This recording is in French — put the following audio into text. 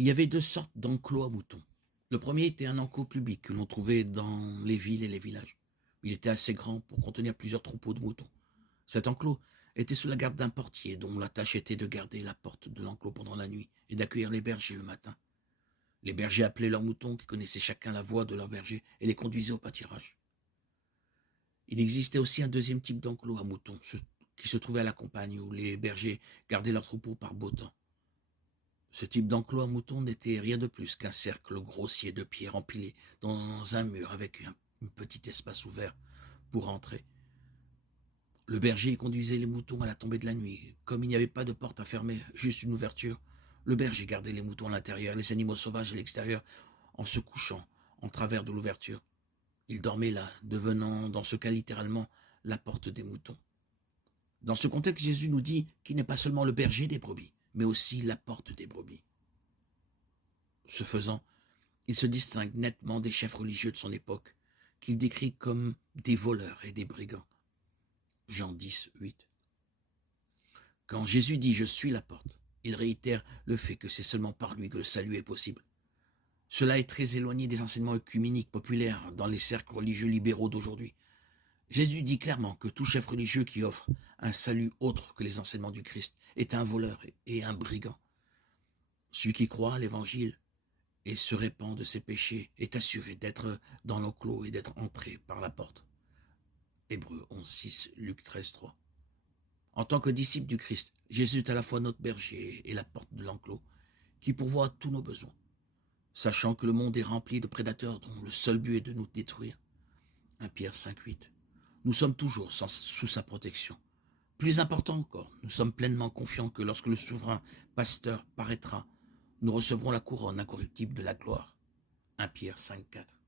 Il y avait deux sortes d'enclos à moutons. Le premier était un enclos public que l'on trouvait dans les villes et les villages. Il était assez grand pour contenir plusieurs troupeaux de moutons. Cet enclos était sous la garde d'un portier dont la tâche était de garder la porte de l'enclos pendant la nuit et d'accueillir les bergers le matin. Les bergers appelaient leurs moutons qui connaissaient chacun la voix de leur berger et les conduisaient au pâturage. Il existait aussi un deuxième type d'enclos à moutons qui se trouvait à la campagne où les bergers gardaient leurs troupeaux par beau temps. Ce type d'enclos à moutons n'était rien de plus qu'un cercle grossier de pierres empilées dans un mur avec un petit espace ouvert pour entrer. Le berger y conduisait les moutons à la tombée de la nuit. Comme il n'y avait pas de porte à fermer, juste une ouverture, le berger gardait les moutons à l'intérieur, les animaux sauvages à l'extérieur, en se couchant en travers de l'ouverture. Il dormait là, devenant dans ce cas littéralement la porte des moutons. Dans ce contexte, Jésus nous dit qu'il n'est pas seulement le berger des brebis, mais aussi la porte des brebis. Ce faisant, il se distingue nettement des chefs religieux de son époque, qu'il décrit comme des voleurs et des brigands. Jean 10, 8. Quand Jésus dit « Je suis la porte », il réitère le fait que c'est seulement par lui que le salut est possible. Cela est très éloigné des enseignements œcuméniques populaires dans les cercles religieux libéraux d'aujourd'hui. Jésus dit clairement que tout chef religieux qui offre un salut autre que les enseignements du Christ est un voleur et un brigand. Celui qui croit à l'évangile et se répand de ses péchés est assuré d'être dans l'enclos et d'être entré par la porte. Hébreux 11, 6, Luc 13, 3. En tant que disciple du Christ, Jésus est à la fois notre berger et la porte de l'enclos, qui pourvoit à tous nos besoins, sachant que le monde est rempli de prédateurs dont le seul but est de nous détruire. 1 Pierre 5, 8. Nous sommes toujours sous sa protection. Plus important encore, nous sommes pleinement confiants que lorsque le souverain pasteur paraîtra, nous recevrons la couronne incorruptible de la gloire. 1 Pierre 5, 4.